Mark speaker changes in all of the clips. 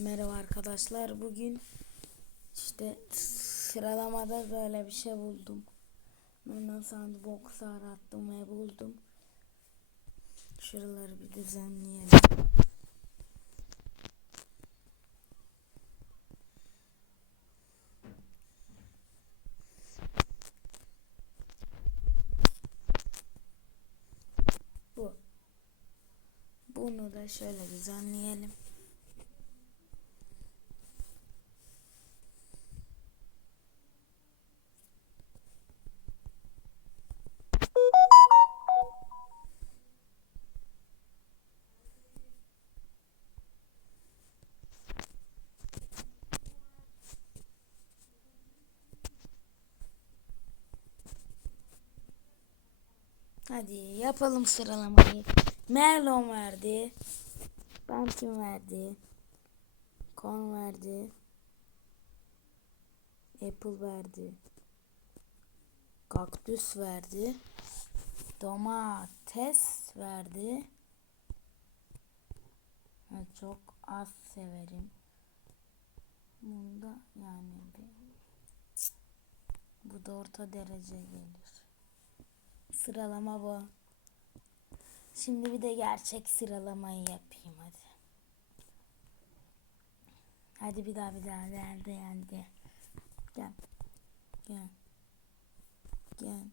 Speaker 1: Merhaba arkadaşlar. Bugün işte sıralamada böyle bir şey buldum. Ondan sandbox'u arattım ve buldum. Şuraları bir düzenleyelim. Bu. Bunu da şöyle düzenleyelim. Hadi yapalım sıralamayı. Merlon verdi. Pumpkin verdi. Corn verdi. Apple verdi. Kaktüs verdi. Domates verdi. Ha, çok az severim. Bunda yani bu da orta derece gelir. Sıralama bu. Şimdi bir de gerçek sıralamayı yapayım hadi. Hadi bir daha bir daha geldi geldi. Gel. Gel. Gel.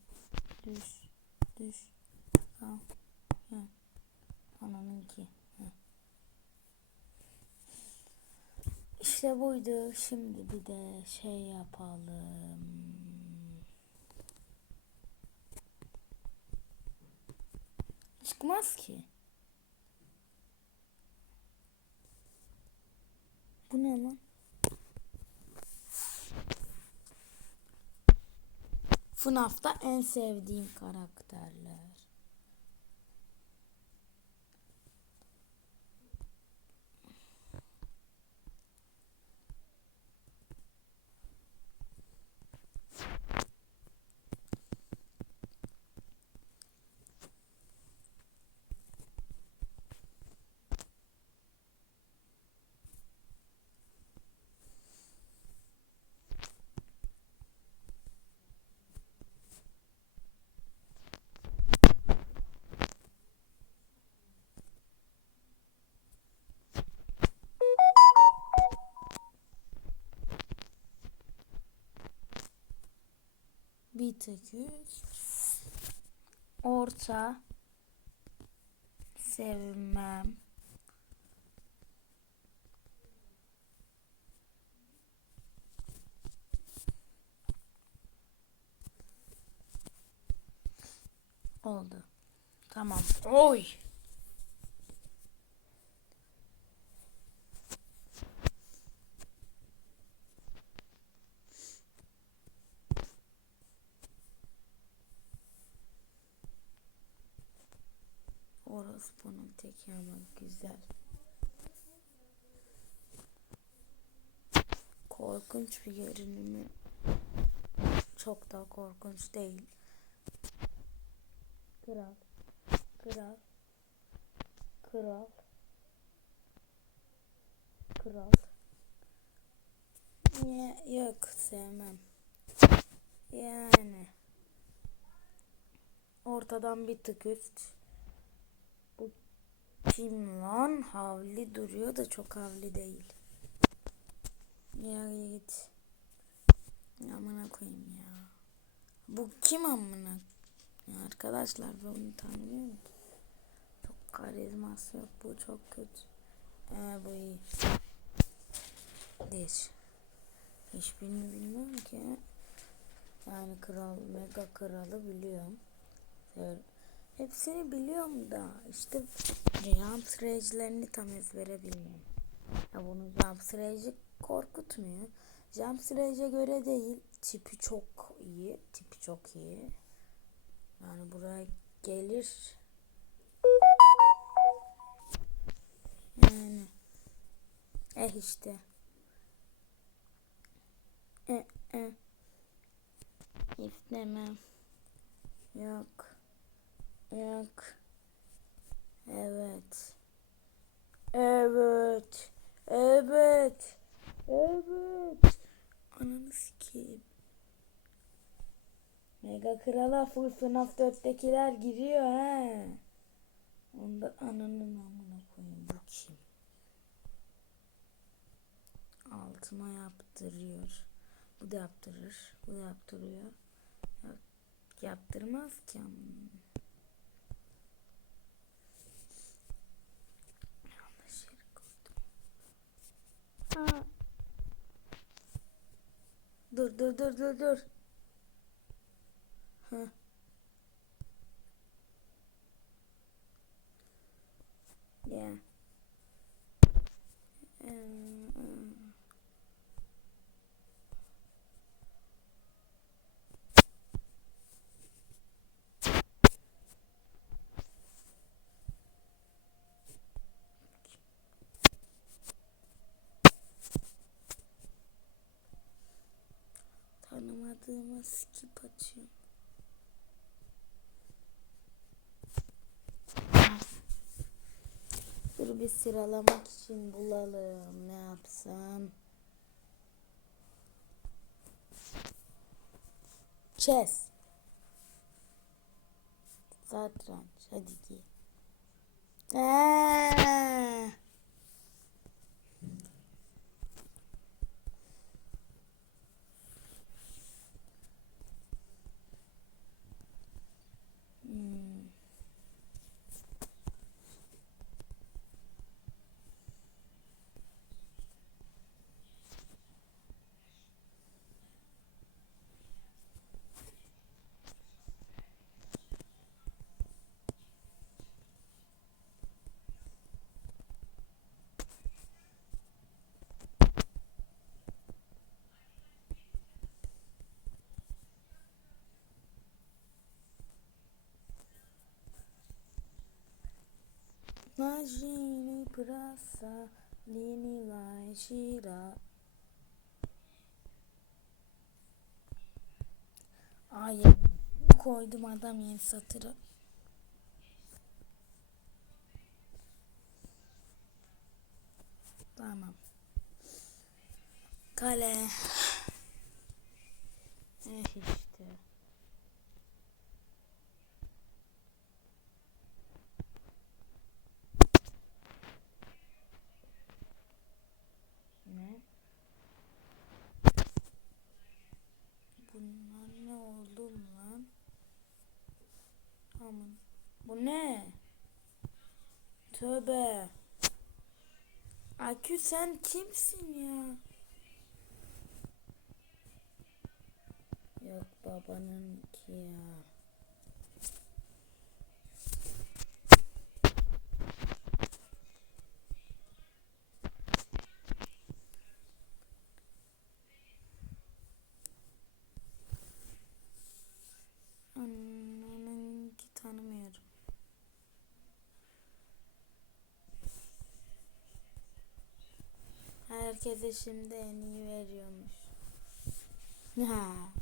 Speaker 1: Düş. Düş. Al. Gel. Ananınki. İşte buydu. Şimdi bir de şey yapalım. Çıkmaz ki. Bu ne lan? FNAF'ta en sevdiğim karakterler. Üst. Orta. Sevmem. Oldu. Tamam. Oy. Teki ama güzel. Korkunç bir görünümü çok da korkunç değil. Kral. Kral. Kral. Kral. Ya, yok sevmem. Yani. Ortadan bir tık üst. Kim lan? Havli duruyor da çok havli değil. Ya git. Amına koyayım ya. Bu kim amına? Ya arkadaşlar ben bunu tanımıyorum. ki. Çok karizması yok. Bu çok kötü. Ee, bu iyi. Değil. Hiçbirini bilmiyorum ki. Yani kral, mega kralı biliyorum. Severim. Hepsini biliyorum da işte jump rage'lerini tam ezbere bilmiyorum. Ya bunu jump rage'i korkutmuyor. Jump rage'e göre değil. Tipi çok iyi. Tipi çok iyi. Yani buraya gelir. Yani. Eh işte. Eh eh. İstemem. Yok. Yok. Evet. Evet. Evet. Evet. Ananı sikeyim. Mega Kral'a full FNAF 4'tekiler giriyor he. Onda ananın amına koyayım bu kim? Altıma yaptırıyor. Bu da yaptırır. Bu da yaptırıyor. Yap, yaptırmaz ki ama. Dur dur dur dur dur. Heh. Tanımadığıma skip atıyorum. Dur bir sıralamak için bulalım. Ne yapsam? Chess. Satranç. Hadi giy. Aa! Imagine praça, lini vai girar. Ay koydum adam yeni satırı. Tamam. Kale. Eh işte. Ne? Bunlar ne oldu lan? Aman. Bu ne? Tövbe. Akü sen kimsin ya? Yok babanın ki ya. Annenin ki tanımıyorum. Herkese şimdi en iyi veriyormuş. Ha.